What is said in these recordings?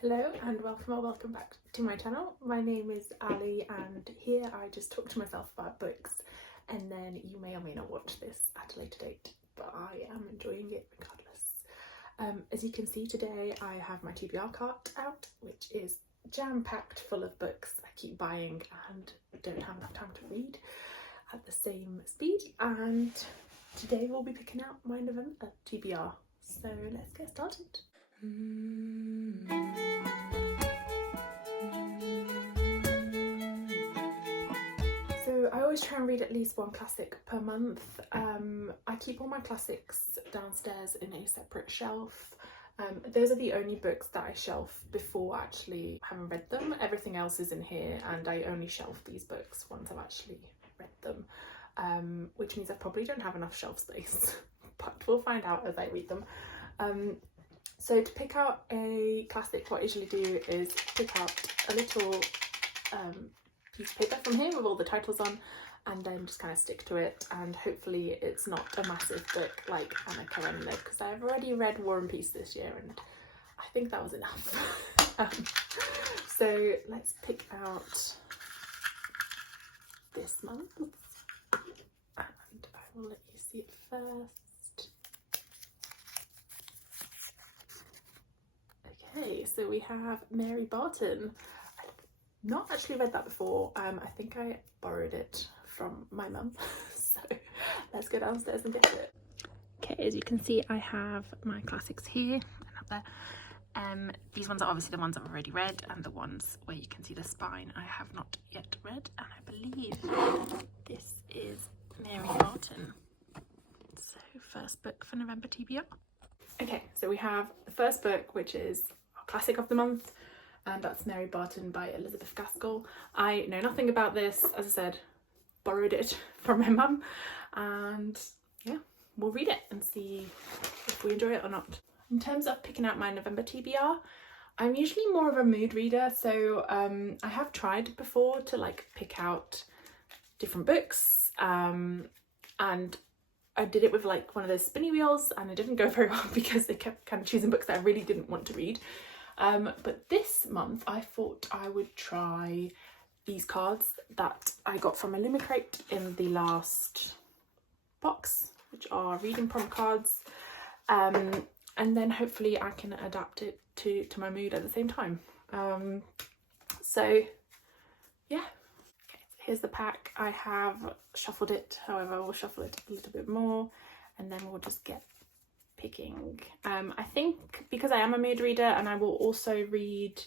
Hello and welcome or welcome back to my channel. My name is Ali and here I just talk to myself about books, and then you may or may not watch this at a later date, but I am enjoying it regardless. As you can see today I have my TBR cart out, which is jam-packed full of books I keep buying and don't have enough time to read at the same speed, and today we'll be picking out my November TBR. So let's get started. So I always try and read at least one classic per month. I keep all my classics downstairs in a separate shelf. Those are the only books that I shelf before actually having read them. Everything else is in here, and I only shelf these books once I've actually read them, which means I probably don't have enough shelf space, but we'll find out as I read them. So to pick out a classic, what I usually do is pick out a little piece of paper from here with all the titles on, and then just kind of stick to it, and hopefully it's not a massive book like Anna Karenina, because I've already read War and Peace this year and I think that was enough. So let's pick out this month, and I will let you see it first. Okay, so we have Mary Barton. I've not actually read that before. I think I borrowed it from my mum. So let's go downstairs and get it. Okay, as you can see, I have my classics here and up there. These ones are obviously the ones I've already read, and the ones where you can see the spine I have not yet read, and I believe this is Mary Barton. So first book for November TBR. Okay, so we have the first book, which is our classic of the month, and that's Mary Barton by Elizabeth Gaskell. I know nothing about this, as I said, borrowed it from my mum, and yeah, we'll read it and see if we enjoy it or not. In terms of picking out my November TBR, I'm usually more of a mood reader, so I have tried before to like pick out different books, and I did it with like one of those spinny wheels, and it didn't go very well because they kept kind of choosing books that I really didn't want to read. But this month I thought I would try these cards that I got from Illumicrate in the last box, which are reading prompt cards, and then hopefully I can adapt it to my mood at the same time. So yeah. Here's the pack. I have shuffled it, however we'll shuffle it a little bit more and then we'll just get picking. I think because I am a mood reader and I will also read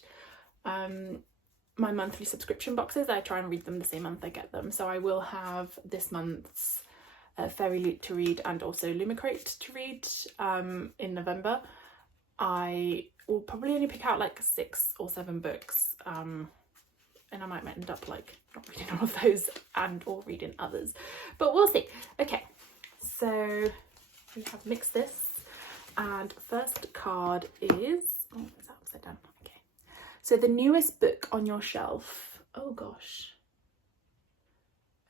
my monthly subscription boxes, I try and read them the same month I get them. So I will have this month's Fairy Loot to read and also Illumicrate to read in November. I will probably only pick out like 6 or 7 books, and I might end up like not reading all of those and or reading others, but we'll see. Okay, so we have mixed this, and first card is, oh, is that upside down? Okay, so the newest book on your shelf. Oh gosh.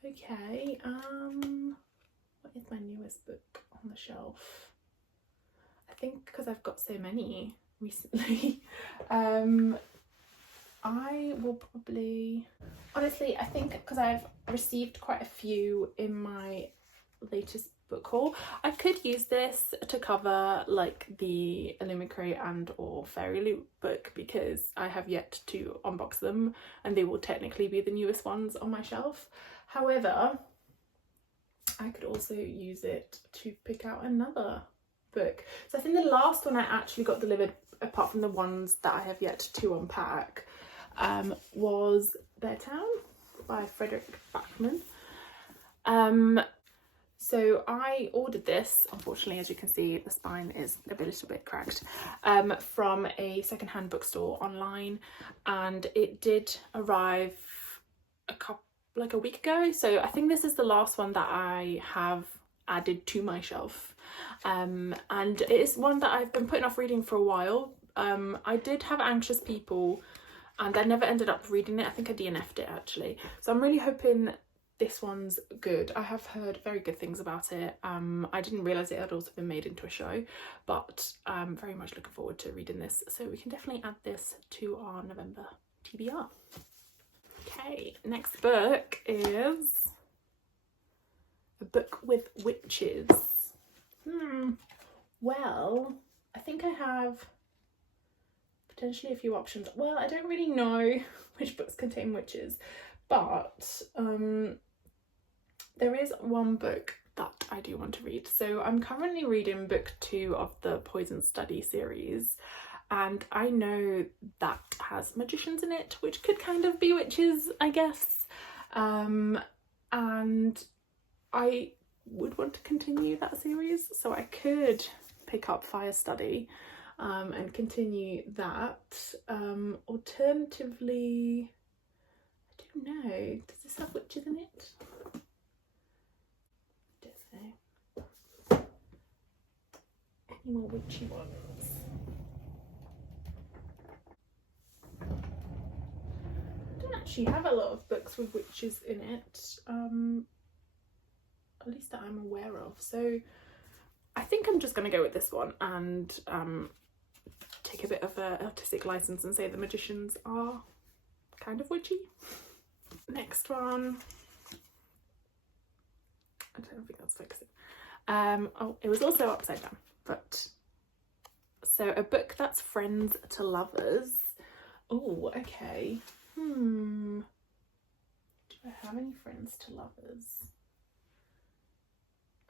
Okay, what is my newest book on the shelf? I think because I've got so many recently, I will probably, honestly, I think because I've received quite a few in my latest book haul, I could use this to cover like the Illumicrate and or Fairy Loot book, because I have yet to unbox them and they will technically be the newest ones on my shelf. However, I could also use it to pick out another book. So I think the last one I actually got delivered, apart from the ones that I have yet to unpack, was Bear Town by Frederick Backman. So I ordered this, unfortunately, as you can see the spine is a little bit cracked, from a secondhand bookstore online, and it did arrive like a week ago. So I think this is the last one that I have added to my shelf, and it is one that I've been putting off reading for a while. I did have Anxious People and I never ended up reading it. I think I DNF'd it actually. So I'm really hoping this one's good. I have heard very good things about it. I didn't realise it had also been made into a show, but I'm very much looking forward to reading this. So we can definitely add this to our November TBR. Okay, next book is a book with witches. Well, I think I have potentially a few options. Well, I don't really know which books contain witches, but there is one book that I do want to read. So I'm currently reading book 2 of the Poison Study series, and I know that has magicians in it, which could kind of be witches, I guess. And I would want to continue that series, so I could pick up Fire Study and continue that. Alternatively, I don't know, does this have witches in it? I don't know. Any more witchy ones? I don't actually have a lot of books with witches in it, at least that I'm aware of, so I think I'm just going to go with this one and take a bit of an artistic license and say the magicians are kind of witchy. Next one, I don't think that's fixing. Oh, it was also upside down, but so a book that's friends to lovers. Oh, okay. Do I have any friends to lovers?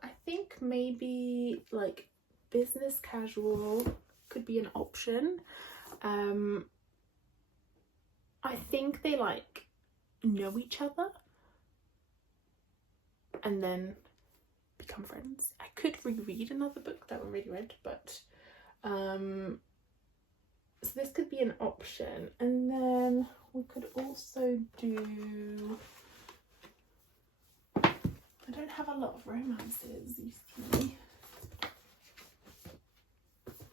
I think maybe like business casual could be an option. I think they like know each other and then become friends. I could reread another book that I already read, but so this could be an option. And then we could also do, I don't have a lot of romances, you see.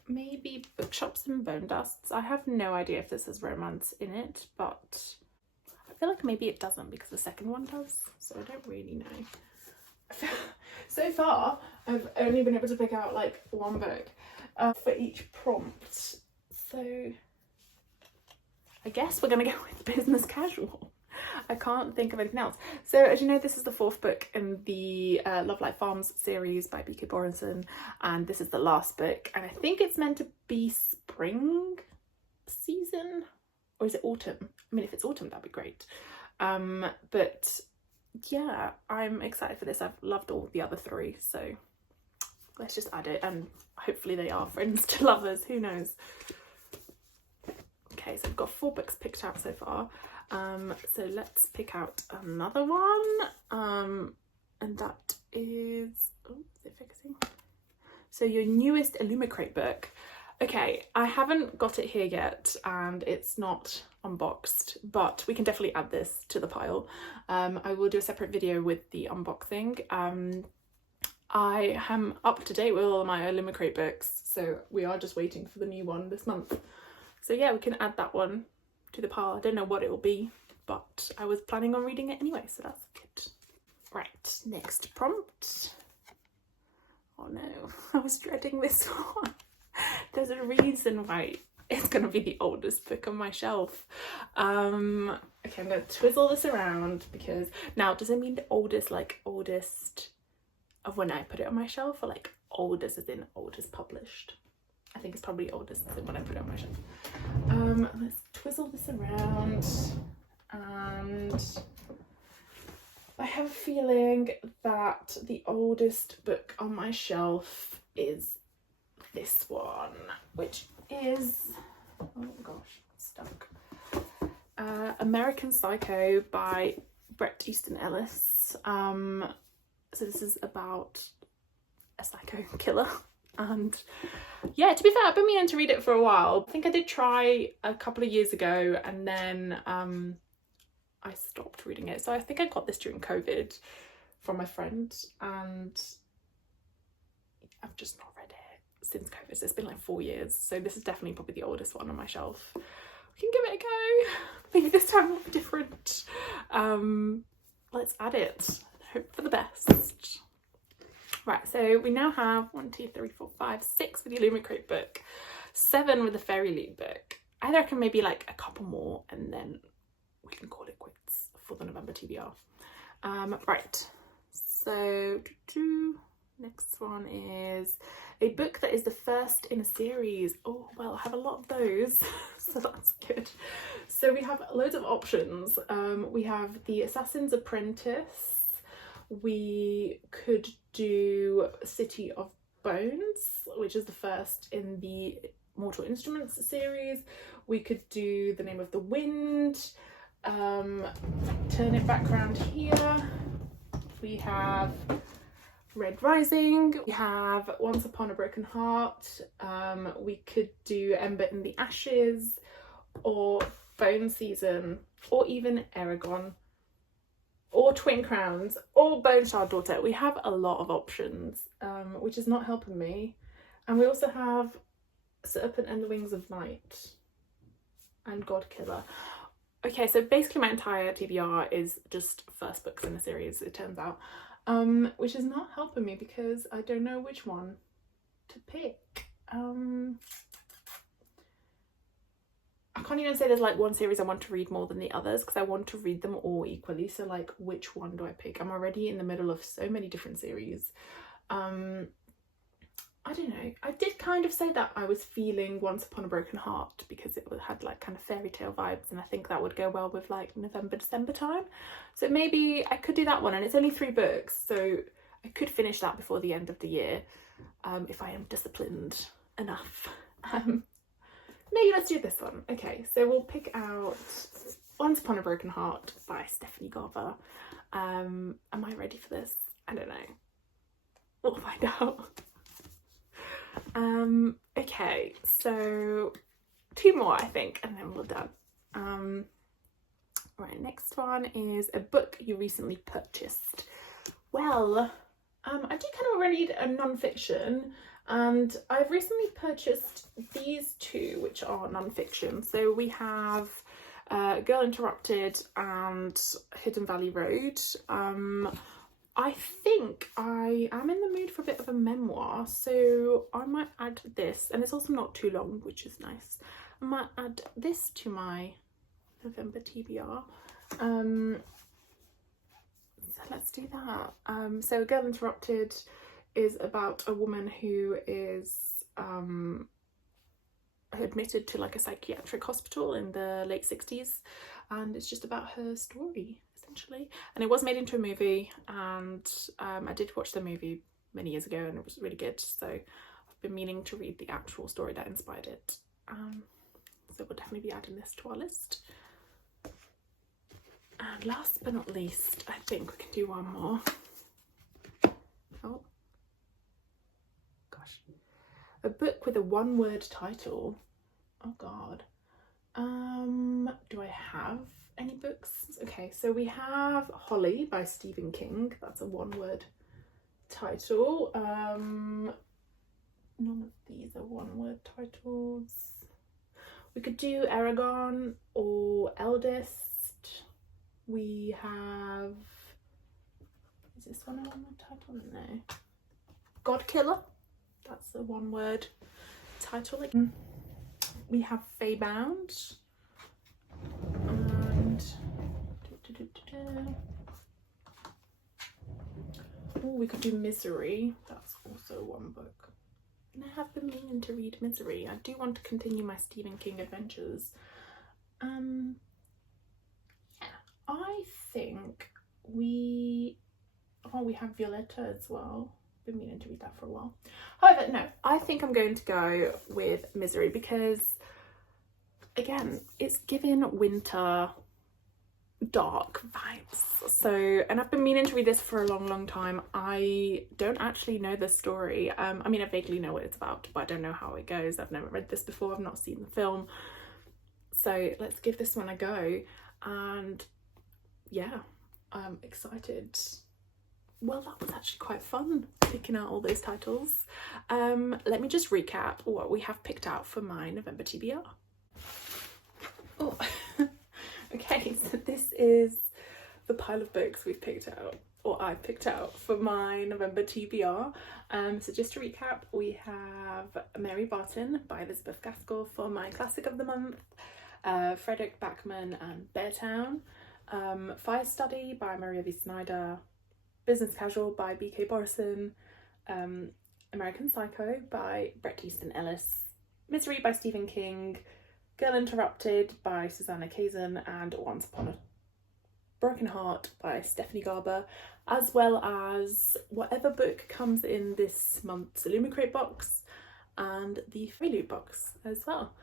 Maybe Bookshops and Bone Dusts. I have no idea if this has romance in it, but I feel like maybe it doesn't because the second one does, so I don't really know. So far, I've only been able to pick out like one book for each prompt, so I guess we're gonna go with business casual. I can't think of anything else. So as you know, this is the 4th book in the Love Light Farms series by B.K. Borenson, and this is the last book, and I think it's meant to be spring season, or is it autumn? I mean, if it's autumn, that'd be great. But yeah, I'm excited for this. I've loved all the other 3, so let's just add it, and hopefully they are friends to lovers, who knows. Okay, so I've got 4 books picked out so far. So let's pick out another one, and that is, oh, is it fixing? So your newest Illumicrate book. Okay, I haven't got it here yet and it's not unboxed, but we can definitely add this to the pile. I will do a separate video with the unboxing. I am up to date with all my Illumicrate books, so we are just waiting for the new one this month. So yeah, we can add that one to the pile. I don't know what it will be, but I was planning on reading it anyway, so that's good. Right, next prompt. Oh no, I was dreading this one. There's a reason why it's going to be the oldest book on my shelf. Okay, I'm going to twizzle this around because now, does it mean the oldest, like oldest of when I put it on my shelf, or like oldest as in oldest published? I think it's probably oldest as in when I put it on my shelf. Let's twizzle this around, and I have a feeling that the oldest book on my shelf is this one, which is, oh gosh, stuck. American Psycho by Bret Easton Ellis. So this is about a psycho killer, and yeah, to be fair, I've been meaning to read it for a while. I think I did try a couple of years ago, and then I stopped reading it. So I think I got this during COVID from my friend, and I've just not read it since COVID. So it's been like 4 years, so this is definitely probably the oldest one on my shelf. We can give it a go. Maybe this time will be different. let's add it. Hope for the best. Right, so we now have 1, 2, 3, 4, 5, 6 with the Illumicrate book, 7 with the Fairy League book. I reckon maybe like a couple more and then we can call it quits for the November TBR. Right, so next one is a book that is the first in a series. Oh, well, I have a lot of those, so that's good. So we have loads of options. We have The Assassin's Apprentice. We could do City of Bones, which is the first in the Mortal Instruments series. We could do The Name of the Wind. Turn it back around here. We have Red Rising. We have Once Upon a Broken Heart. We could do Ember in the Ashes, or Bone Season, or even Aragon, or Twin Crowns, or Bone Shard Daughter. We have a lot of options, which is not helping me. And we also have Serpent and the Wings of Night and God Killer. Okay, so basically my entire TBR is just first books in the series, it turns out, which is not helping me because I don't know which one to pick. I can't even say there's like one series I want to read more than the others because I want to read them all equally. So like, which one do I pick? I'm already in the middle of so many different series. I don't know. I did kind of say that I was feeling Once Upon a Broken Heart because it had like kind of fairy tale vibes, and I think that would go well with like November, December time. So maybe I could do that one, and it's only 3 books, so I could finish that before the end of the year, if I am disciplined enough. Maybe let's do this one. Okay, so we'll pick out Once Upon a Broken Heart by Stephanie Garber. Am I ready for this? I don't know. We'll find out. Okay, so 2 more I think, and then we're done. Right, next one is a book you recently purchased. Well, I do kind of read a non-fiction, and I've recently purchased these 2, which are non-fiction. So we have Girl Interrupted and Hidden Valley Road. I think I am in the mood for a bit of a memoir, so I might add this, and it's also not too long, which is nice. I might add this to my November TBR. So let's do that. So Girl Interrupted is about a woman who is admitted to like a psychiatric hospital in the late 60s, and it's just about her story essentially. And it was made into a movie, and I did watch the movie many years ago and it was really good, so I've been meaning to read the actual story that inspired it. So we'll definitely be adding this to our list. And last but not least, I think we can do one more. Oh gosh, a book with a 1-word title. Oh god. Do I have any books? Okay, so we have Holly by Stephen King. That's a 1-word title. None of these are 1-word titles. We could do Aragon or Eldest. We have, is this one a 1-word title? No. God Killer. That's a 1-word title. We have Feybound. And oh, we could do Misery. That's also 1 book. And I have been meaning to read Misery. I do want to continue my Stephen King adventures. Yeah, I think we have Violetta as well. Been meaning to read that for a while. However, no, I think I'm going to go with Misery because, again, it's given winter dark vibes. So, and I've been meaning to read this for a long time. I don't actually know the story. I mean, I vaguely know what it's about, but I don't know how it goes. I've never read this before. I've not seen the film. So let's give this one a go. And yeah, I'm excited. Well, that was actually quite fun picking out all those titles. Let me just recap what we have picked out for my November TBR. Oh, okay, so this is the pile of books we've picked out, or I picked out for my November TBR. So just to recap, we have Mary Barton by Elizabeth Gaskell for my classic of the month, Frederick Backman and Beartown, Fire Study by Maria V. Snyder, Business Casual by B.K. Borison, American Psycho by Bret Easton Ellis, Misery by Stephen King, Girl Interrupted by Susanna Kazan, and Once Upon a Broken Heart by Stephanie Garber, as well as whatever book comes in this month's Illumicrate box and the Free Loot box as well.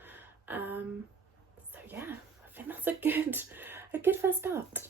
So yeah, I think that's a good first start.